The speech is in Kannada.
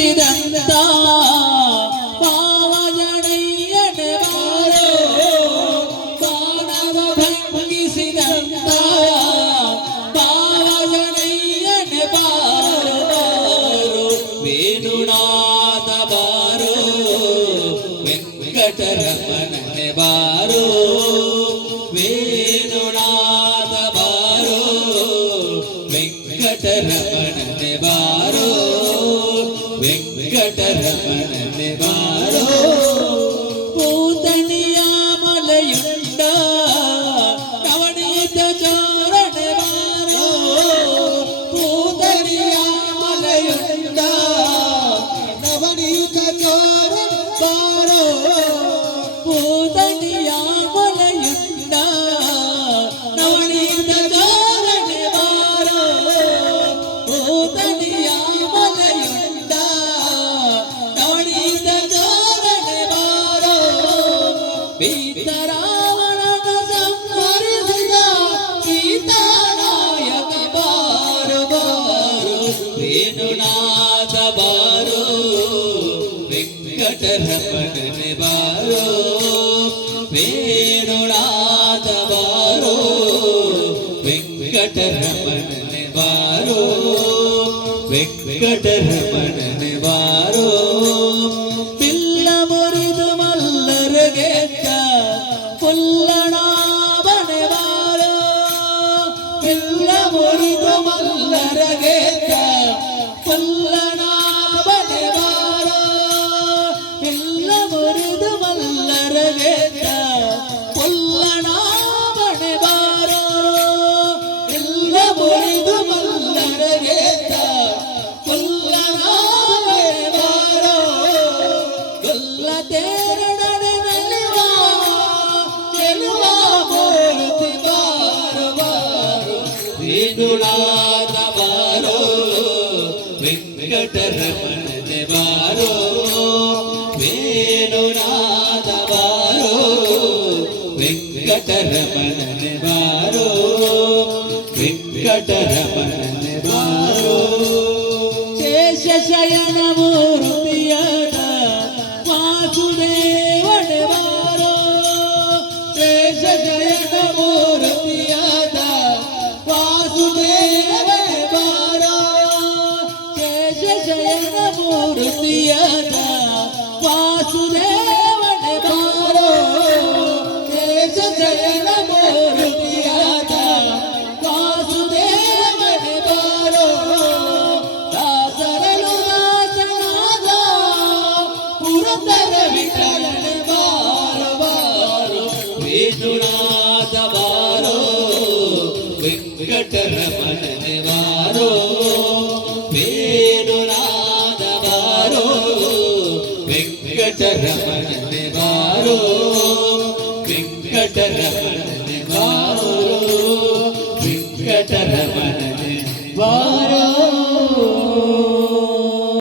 ಭಂಗಿಸಿದಂತ ಪಾವಜಡಯ್ಯನೆ ಬಾರೋ ಮಾನವ ಭಂಗಿಸಿದಂತ ಪಾವಜಡಯ್ಯನೆ ಬಾರೋ ವೇಣುನಾಥ ಬಾರೋ ವೆಂಕಟರಮಣನೆ ಬಾರೋ ವೇಣುನಾಥ ಬಾರೋ ವೆಂಕಟರಮಣನೆ ಬಾರೋ ವೆಂಕಟರಮಣನೆ ಬಾರೋ ಪೂತನಿಯ ಮಲೆಯುಂಡ ನವನೀತ ಚಾರಣೆ ಬಾರೋ ಪೂತನಿಯ ಮಲೆಯುಂಡ ನವನೀತ ಚಾರಣೆ ಬಾರೋ ಪೂತನಿಯ ಮಲೆಯುಂಡ ನವನೀತ ಚಾರಣೆ ಬಾರೋ ಪೂತನಿಯ ಮಲೆಯುಂಡ ನವನೀತ ಚಾರಣೆ ಬಾರೋ ಪೀತರಾವಣನ ಸಂಹರಿಸಿದ ಸೀತಾನಾಯಕ ಬಾರೋ ಬಾರೋ ವೇಣುನಾಥ ಬಾರೋ ವೆಂಕಟರಮಣನೆ ಬಾರೋ ವೇಣುನಾಥ ಬಾರೋ ವೆಂಕಟರಮಣನೆ ಬಾರೋ ವೆಂಕಟರಮಣನೆ ಬಾರೋ ಪಿಲ್ಲ ಮುರಿದು ಮಲ್ಲರಗೆದ್ದ ಪುಲ್ಲಣಾಭನೆ ಬಾರೋ ಪಿಲ್ಲ ಮುರಿದು ಮಲ್ಲರಗೆದ್ದ ಪುಲ್ಲಣಾಭನೆ ಬಾರೋ ಪಿಲ್ಲ ಮುರಿದು ಮಲ್ಲರಗೆದ್ದ ಪುಲ್ಲಣಾಭನೆ ಬಾರೋ ಪಿಲ್ಲ ಮುರಿದು ಮಲ್ಲರಗೆದ್ದ ಪುಲ್ಲಣಾಭನೆ ಬಾರೋ ಗೊಲ್ಲ ತೇರಡನೆ ನಲಿವ ಚೆಲುವ ಮೂರ್ತಿ ಬಾರೋ ಬಾರೋ ವೇಣುನಾಥ ಬಾರೋ ವೆಂಕಟರಮಣನೆ ಬಾರೋ ವೇಣುನಾಥ ಬಾರೋ ವೆಂಕಟರಮಣನೆ ಬಾರೋ ವೆಂಕಟರಮಣನೆ ಬಾರೋ ಶೇಷಶಯನ ಮೂರ್ತಿಯದ ವಾಸುದೇವನೆ ಬಾರೋ ಶೇಷಶಯನ ಮೂರ್ತಿಯದ ವಾಸುದೇವನೆ ಬಾರೋ ಶೇಷಶಯನ ಮೂರ್ತಿಯದ ವಾಸುದೇವನೆ ಬಾರೋ ಶೇಷಶಯನ ಮೂರ್ತಿಯದ ವಾಸುದೇವನೆ ಬಾರೋ ದಾಸರನು ದಾಸನಾದ ಪುರಂದರ ವಿಠಲನೆ ಬಾರೋ ಬಾರೋ ವೇಣುನಾಥ ಬಾರೋ ವೆಂಕಟರಮಣನೆ ಬಾರೋ ವೇಣುನಾಥ ಬಾರೋ ವೆಂಕಟರಮಣನೆ ಬಾರೋ ವೆಂಕಟರಮಣನೆ ಬಾರೋ ವೆಂಕಟರಮಣನೆ ಬಾರೋ